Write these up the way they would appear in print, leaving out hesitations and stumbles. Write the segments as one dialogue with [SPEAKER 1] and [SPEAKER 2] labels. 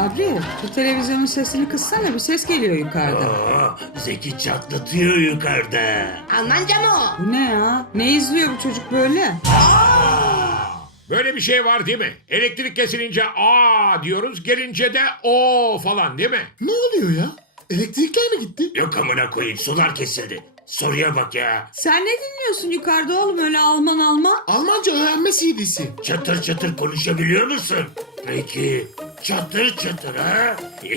[SPEAKER 1] Sabri, bu televizyonun sesini kıssana, bir ses geliyor yukarıda.
[SPEAKER 2] Zeki çatlatıyor yukarıda.
[SPEAKER 3] Almanca mı o?
[SPEAKER 1] Bu ne ya? Ne izliyor bu çocuk böyle?
[SPEAKER 4] Böyle bir şey var değil mi? Elektrik kesilince aa diyoruz, gelince de o falan değil mi?
[SPEAKER 5] Ne oluyor ya? Elektrikler mi gitti?
[SPEAKER 2] Yok amına koyayım, sular kesildi. Soruya bak ya.
[SPEAKER 1] Sen ne dinliyorsun yukarıda oğlum, öyle Alman?
[SPEAKER 5] Almanca öğrenme CD'si.
[SPEAKER 2] Çatır çatır konuşabiliyor musun? Peki çatır çatır ha?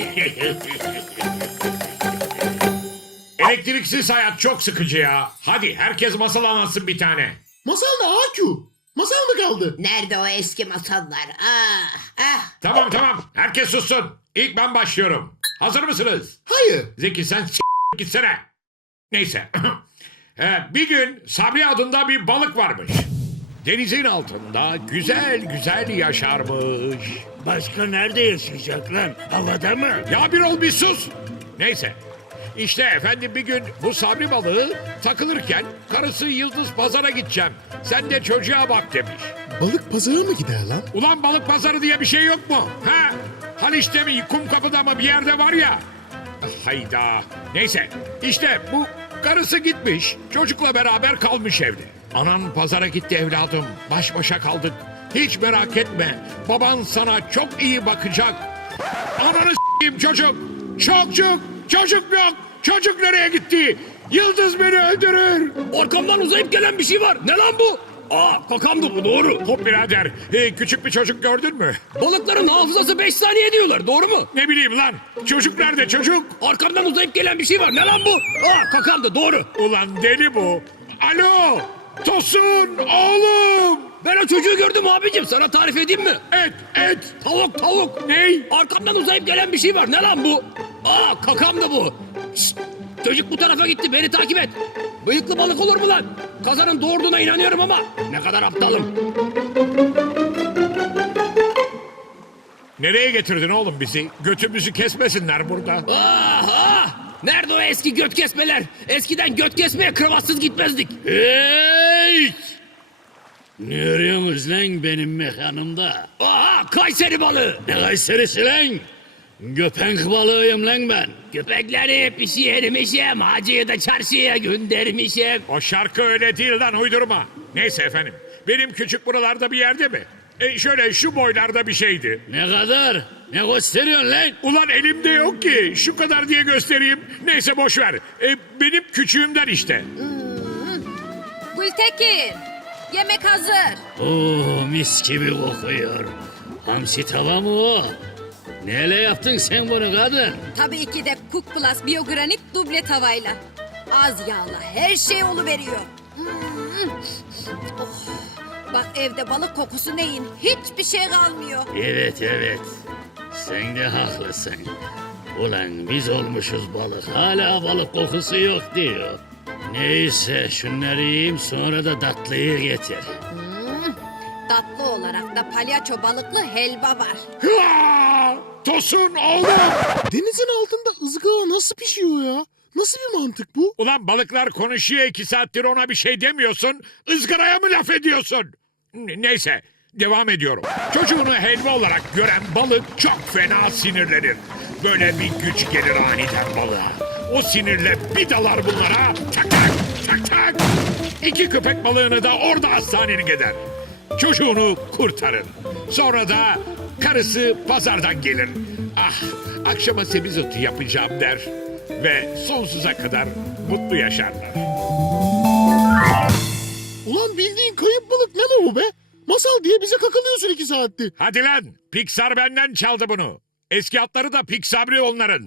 [SPEAKER 4] Elektriksiz hayat çok sıkıcı ya. Hadi herkes masal anlatsın bir tane.
[SPEAKER 5] Masal ne AQ? Masal mı kaldı?
[SPEAKER 3] Nerede o eski masallar? Ah.
[SPEAKER 4] Tamam herkes sussun. İlk ben başlıyorum. Hazır mısınız?
[SPEAKER 5] Hayır.
[SPEAKER 4] Zeki sen gitsene. Neyse. Bir gün Sabri adında bir balık varmış. Denizin altında güzel güzel yaşarmış.
[SPEAKER 2] Başka nerede yaşayacak lan? Havada mı?
[SPEAKER 4] Ya bir ol bir sus. Neyse. İşte efendim bir gün bu Sabri balığı takılırken karısı Yıldız pazara gideceğim. Sen de çocuğa bak demiş.
[SPEAKER 5] Balık pazara mı gider lan?
[SPEAKER 4] Ulan balık pazarı diye bir şey yok mu? Ha? Haliç'te mi, Kumkapı'da mı bir yerde var ya. Hayda. Neyse işte bu karısı gitmiş, çocukla beraber kalmış evde. Anan pazara gitti evladım, baş başa kaldık. Hiç merak etme, baban sana çok iyi bakacak. Ananı s**eyim çocuk. Çocuk yok. Çocuk nereye gitti? Yıldız beni öldürür.
[SPEAKER 6] Arkamdan uzayıp gelen bir şey var. Ne lan bu? Kakamdı bu, doğru.
[SPEAKER 4] Hop birader, küçük bir çocuk gördün mü?
[SPEAKER 6] Balıkların hafızası 5 saniye diyorlar, doğru mu?
[SPEAKER 4] Ne bileyim lan, çocuk nerede çocuk?
[SPEAKER 6] Arkamdan uzayıp gelen bir şey var. Ne lan bu? Kakamdı, doğru.
[SPEAKER 4] Ulan deli bu. Alo, Tosun oğlum.
[SPEAKER 6] Ben o çocuğu gördüm abicim. Sana tarif edeyim mi?
[SPEAKER 4] Et.
[SPEAKER 6] Tavuk.
[SPEAKER 4] Ney?
[SPEAKER 6] Arkamdan uzayıp gelen bir şey var. Ne lan bu? Kakamdı bu. Şşt, çocuk bu tarafa gitti. Beni takip et. Bıyıklı balık olur mu lan? Kazanın doğurduğuna inanıyorum ama ne kadar aptalım.
[SPEAKER 4] Nereye getirdin oğlum bizi? Götümüzü kesmesinler burada.
[SPEAKER 6] Nerede o eski göt kesmeler? Eskiden göt kesmeye kravatsız gitmezdik.
[SPEAKER 2] Hey! Ne arıyorsunuz lan benim mekanımda?
[SPEAKER 6] Kayseri balığı.
[SPEAKER 2] Ne Kayserisi lan? Göpenk balığıyım lan ben.
[SPEAKER 6] Köpekleri pişirmişim, hacıyı da çarşıya göndermişim.
[SPEAKER 4] O şarkı öyle değil lan, uydurma. Neyse efendim, benim küçük buralarda bir yerde mi? Şöyle şu boylarda bir şeydi.
[SPEAKER 2] Ne kadar? Ne gösteriyorsun lan?
[SPEAKER 4] Ulan elimde yok ki, şu kadar diye göstereyim. Neyse boş ver. Benim küçüğümden işte.
[SPEAKER 7] Gültekin, yemek hazır.
[SPEAKER 2] Oo, mis gibi kokuyor. Hamsi tava mı o? Neyle yaptın sen bunu kadın?
[SPEAKER 7] Tabii ki de Cook Plus Biyogranit duble tavayla. Az yağla her şey oluveriyor. Oh, bak evde balık kokusu neyin? Hiçbir şey kalmıyor.
[SPEAKER 2] Evet. Sen de haklısın. Ulan biz olmuşuz balık. Hala balık kokusu yok diyor. Neyse şunları yiyeyim, sonra da tatlıyı getir.
[SPEAKER 7] Tatlı olarak da palyaço balıklı helva var.
[SPEAKER 4] Tosun oğlum.
[SPEAKER 5] Denizin altında ızgara nasıl pişiyor ya? Nasıl bir mantık bu?
[SPEAKER 4] Ulan balıklar konuşuyor 2 saattir, ona bir şey demiyorsun. Izgaraya mı laf ediyorsun? Neyse devam ediyorum. Çocuğunu helva olarak gören balık çok fena sinirlenir. Böyle bir güç gelir aniden balığa. O sinirle bir dalar bunlara. Tak. 2 köpek balığını da orada hastanelik eder. Çocuğunu kurtarın. Sonra da karısı pazardan gelir. Akşama semizotu yapacağım der. Ve sonsuza kadar mutlu yaşarlar.
[SPEAKER 5] Ulan bildiğin kayıp balık ne mi bu be? Masal diye bize kakalıyorsun 2 saattir.
[SPEAKER 4] Hadi lan, Pixar benden çaldı bunu. Eski adları da Pixabri onların.